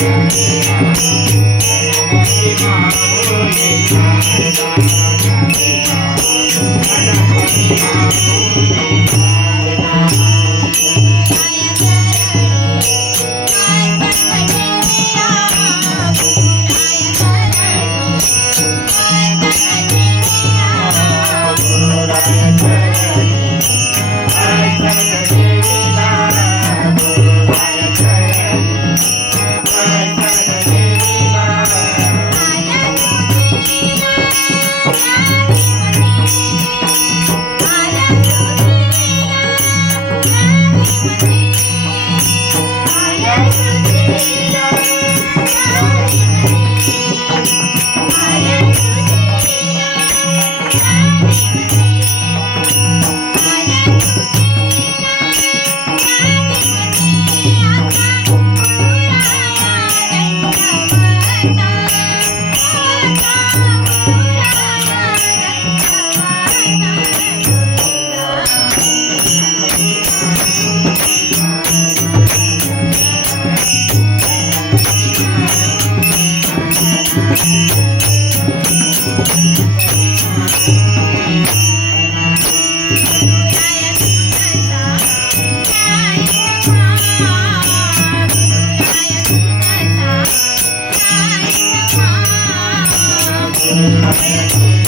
Yeah. Thank you. Música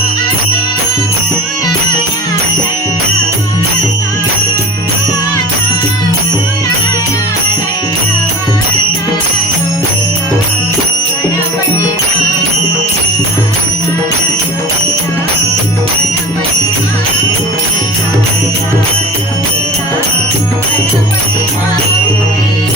Thank you.